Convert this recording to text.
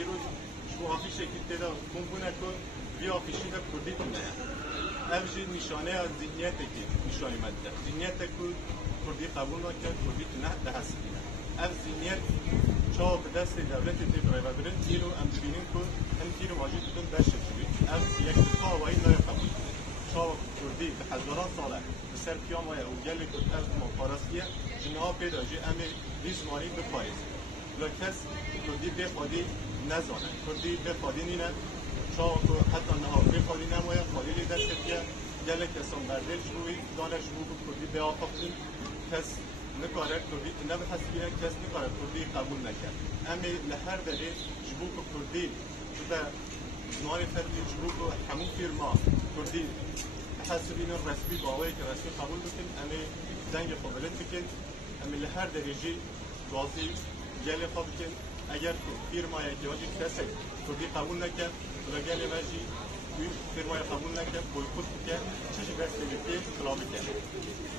دیروز شو آفیشه که تدا کمبونه که بیا آفیشی دا کردی کنه افجی نشانه از ذهنیت که نشانی مده ذهنیت که کردی قبول نکرد کردی نه ده هستیه اف ذهنیت چا به دست دولت تبرای و برن اینو ام ببینیم که هم تیر واجد بدون بشه شوید اف یک تا وای نه قبول کنه چا کردی به هزاران ساله به سر پیام وای او گلی که از مفارسیه جنها پیدا جی امی ریزمانی به پاییز لکس کردی به خودی نزانه کردی به خودی نینه چا حتی نه به خودی نمایه خودی لیدر که گله کسان بردل شوی دانش بو کردی به آفاقین کس نکاره کردی نه به حسبیه کس نکاره کردی قبول نکرد امی لهر دلیل جبو کردی به زمان فردی جبو همون فیرما کردی حسبین رسمی باوی که رسمی قبول بکن امی زنگ قابلیت بکن امی لهر درجه واضح گله خواب بکن اگر فیرمای احتیاجی کسی کردی قبول نکرد ولی گله وجی فیرمای قبول نکرد بایکوت بکن